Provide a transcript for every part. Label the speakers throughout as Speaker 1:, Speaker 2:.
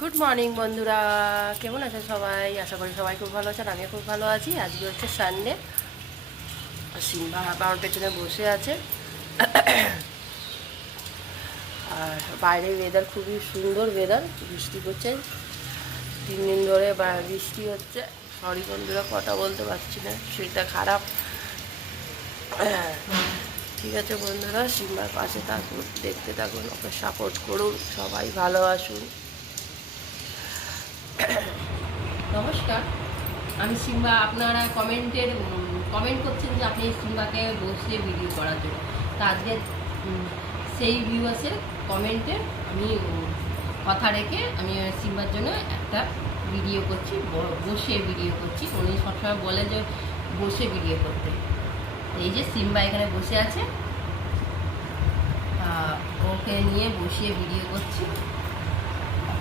Speaker 1: Good morning বন্ধুরা। কেমন আছে সবাই? আশা করি সবাই খুব ভালো আছেন, আমিও খুব ভালো আছি। আজকে হচ্ছে সানডে সিম্বা আমার পেছনে বসে আছে। আর বাইরের ওয়েদার খুবই সুন্দর ওয়েদার বৃষ্টি পড়ছে। তিন দিন ধরে বৃষ্টি হচ্ছে। সরি বন্ধুরা, কথা বলতে পারছি না। শরীরটা খারাপ। ঠিক আছে বন্ধুরা, সিম্বার পাশে থাকুন, দেখতে থাকুন, ওকে সাপোর্ট করুন, সবাই ভালোবাসুন নমস্কার। আমি সিম্বা, আপনারা কমেন্টের কমেন্ট করছেন যে আপনি সিম্বাকে বসিয়ে ভিডিও করার জন্য। তা আজকে সেই ভিউয়ার্সের কমেন্টে আমি কথা রেখে আমি সিম্বার জন্য একটা ভিডিও করছি বসে ভিডিও করছি। উনি সবসময় বলে যে, বসে ভিডিও করতে। এই যে সিম্বা এখানে বসে আছে। ওকে নিয়ে বসিয়ে ভিডিও করছি।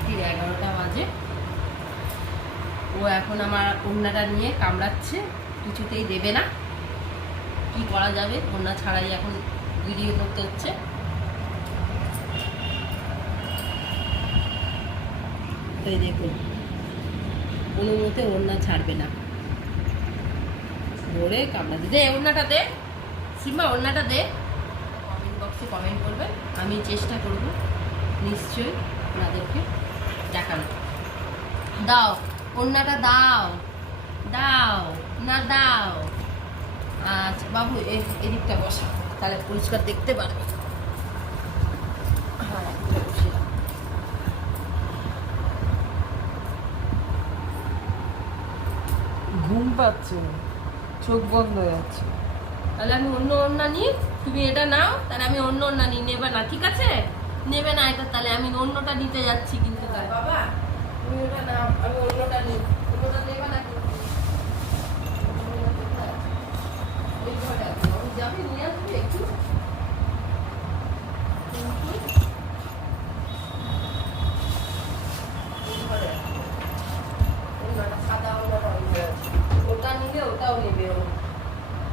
Speaker 1: ঠিক এগারোটা বাজে। ও এখন আমার ওড়নাটা নিয়ে কামড়াচ্ছে, কিছুতেই দেবে না। কি করা যাবে? ওড়না ছাড়াই এখন ভিডিও করতে হচ্ছে। এই দেখুন, কোনো মতে ওড়না ছাড়বে না। ধরে কামড়াতে দে ওড়নাটা দে। সীমা ওড়নাটা দে। কমেন্ট বক্সে কমেন্ট করবে। আমি চেষ্টা করব, নিশ্চয়ই আপনাদেরকে দেখানো দাও। ওড়নাটা দাও দাও না দাও আচ্ছা বাবু এদিকটা বসা তাহলে পরিষ্কার দেখতে পারবে হ্যাঁ।
Speaker 2: ঘুম পাচ্ছে চোখ বন্ধ হয়ে যাচ্ছে
Speaker 1: তাহলে আমি অন্য ওড়না নিই তুমি এটা নাও তাহলে আমি অন্য ওড়না নিই নেবে না ঠিক আছে নেবে না এটা তাহলে আমি অন্যটা নিতে যাচ্ছি কিন্তু তাহলে। বাবা তুমি ওটা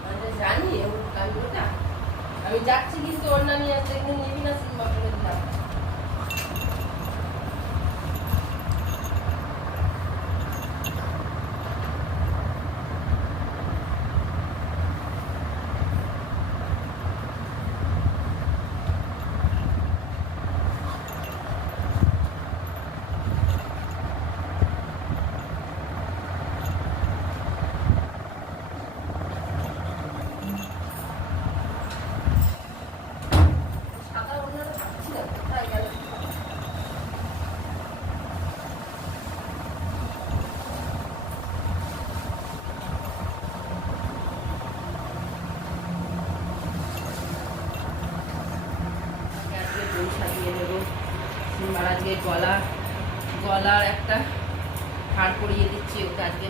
Speaker 1: আমি জানি যাচ্ছি কিন্তু অন্য নিয়ে আসতে নিবি না সিনেমা করে দিলাম সাদা অন্যটা ভাবছি না কোথায় গেল আজকে বই সাজিয়ে দেবো সিম্বার আজকে গলা গলার একটা হার পরিয়ে দিচ্ছি ওকে আজকে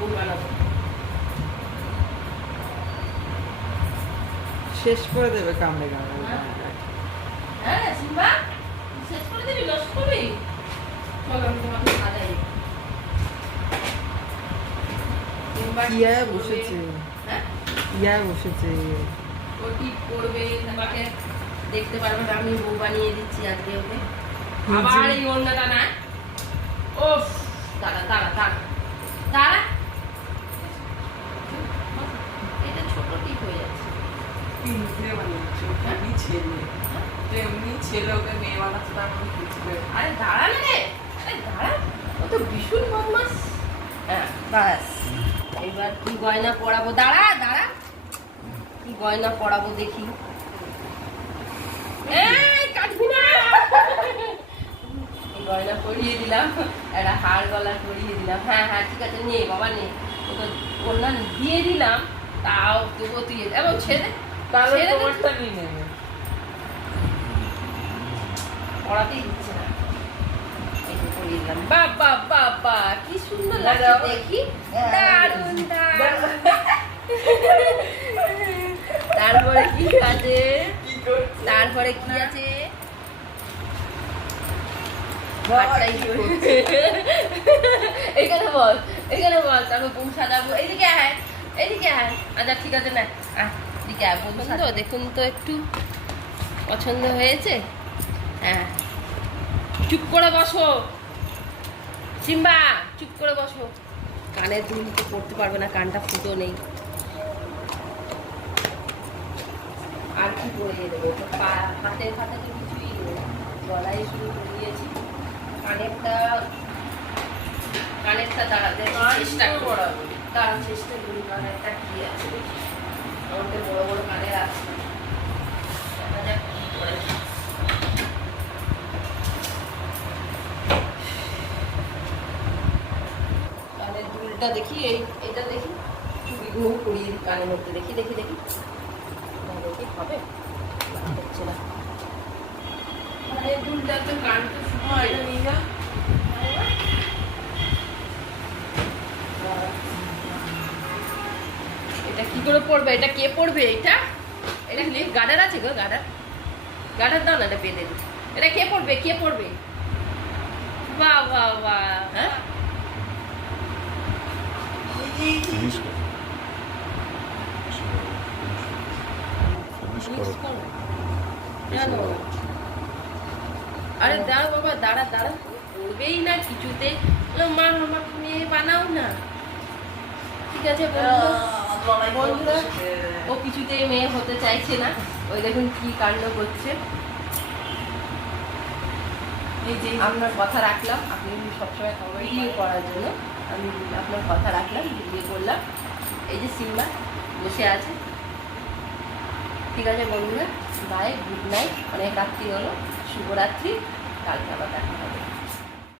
Speaker 1: বই বানাবো।
Speaker 2: শেষ করে দেবে কামড়ে কামড়ে।
Speaker 1: হ্যাঁ? সিম্বা? শেষ করে দিবি নষ্ট করবি? চলো আমি তোমাকে সাজাই
Speaker 2: ইয়া বসেছে।
Speaker 1: হ্যাঁ?
Speaker 2: ইয়া বসেছে।
Speaker 1: ও টিপ করবে? দেখতে পারবে আমি বউ বানিয়ে দিচ্ছি আজকে ওকে। আবার এই অন্যটা না ও দাঁড়া দাঁড়া দাঁড়া। দাঁড়া। এটা ছোট টিপ হয়ে যাচ্ছে। আরে রে। আরে দাঁড়া। ও তো ভীষণ বদমাস। হ্যাঁ বাস এবার কি গয়না পরাবো? দাঁড়া দাঁড়া। কি গয়না পরাবো দেখি। এই কাটবি না এই গয়না পরিয়ে দিলাম একটা হার গলা পরিয়ে দিলাম। হ্যাঁ হ্যাঁ ঠিক আছে নে বাবা নে দিয়ে দিলাম তাও তবুও তুই এবং ছেড়ে
Speaker 2: তাহলে
Speaker 1: ছেড়ে
Speaker 2: তোমারটা নিয়ে নেবে
Speaker 1: পড়াতেই দিচ্ছে না। পরিয়ে দিলাম। বাবা বাবা কি সুন্দর
Speaker 2: দাঁড়াও।
Speaker 1: দেখি।
Speaker 2: হ্যাঁ।
Speaker 1: দারুণ দারুণ। তারপরে কি আছে? তারপরে কি আছে? হাতটাই
Speaker 2: কি
Speaker 1: জোরে।
Speaker 2: করছে?
Speaker 1: এখানে বল এখানে বল তারপর বউ সাজাবো এইদিকে আয় এইদিকে আয়। আচ্ছা ঠিক আছে না আহ এদিকে আয় বউ তো দেখুন তো একটু পছন্দ হয়েছে? হ্যাঁ। চুপ করে বসো। সিম্বা চুপ করে বসো। কানের দুল তো পড়তে পারবে না কানটা ফুটো নেই। আর কি পরিয়ে দেবো? তো পা- হাতের ফাতে তো কিছুই নেই। গলায় শুরু করে দিয়েছি। কানেরটা কানেরটা দাঁড়াতে চেষ্টা
Speaker 2: কানটা
Speaker 1: তার চেষ্টা করি কানেরটা কি আছে? আমাদের বড় বড় কানের আছে। দেখা যাক কি করে। কানের দুলটা দেখি এই এটা দেখি। ঘুম করিয়ে কানের মধ্যে। দেখি দেখি দেখি। দেখি হবে? হচ্ছে না। কানের দুলটা তো কান তো শুধু
Speaker 2: হ্যাঁ, এটা
Speaker 1: কি করে পড়বে? এটা কে পড়বে? এটা? এটা কি? গার্ডার আছে গো গার্ডার গার্ডার দাও না এটা বেঁধে এটা কে পড়বে? কে পড়বে? বাহ বাহ বাহ হ্যাঁ?
Speaker 3: করো।
Speaker 1: কেন? আরে দাঁড়া বাবা দাঁড়া দাঁড়া পড়বেই না কিছুতে। মা আমাকে মেয়ে বানাও না। ঠিক আছে বন্ধুরা, ও কিছুতেই মেয়ে হতে চাইছে না। ওই দেখুন কি কাণ্ড করছে।
Speaker 2: এই যে
Speaker 1: আপনার কথা রাখলাম আপনি সবসময় ভিডিও করার জন্য আমি আপনার কথা রাখলাম ভিডিও করলাম। এই যে সিম্বা বসে আছে। ঠিক আছে বন্ধুরা। বাই গুড নাইট অনেক রাত্রি হলো। শুভরাত্রি কালকে আবার দেখা হবে।